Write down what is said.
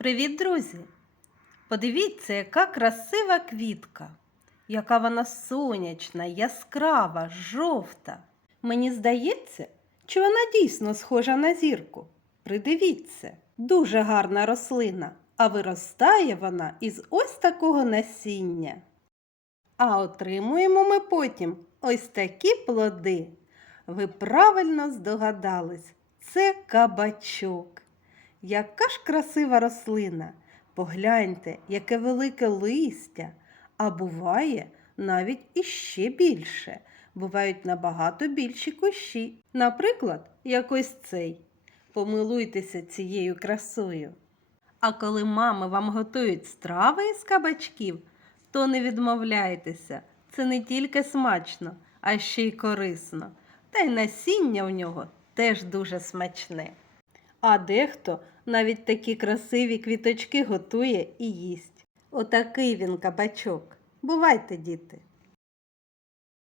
Привіт, друзі! Подивіться, яка красива квітка, яка вона сонячна, яскрава, жовта. Мені здається, що вона дійсно схожа на зірку. Придивіться, дуже гарна рослина, а виростає вона із ось такого насіння. А отримуємо ми потім ось такі плоди. Ви правильно здогадались, це кабачок. Яка ж красива рослина! Погляньте, яке велике листя, а буває навіть іще більше. Бувають набагато більші кущі. Наприклад, як ось цей. Помилуйтеся цією красою. А коли мами вам готують страви із кабачків, то не відмовляйтеся. Це не тільки смачно, а ще й корисно. Та й насіння в нього теж дуже смачне. А дехто навіть такі красиві квіточки готує і їсть. Отакий він кабачок. Бувайте, діти!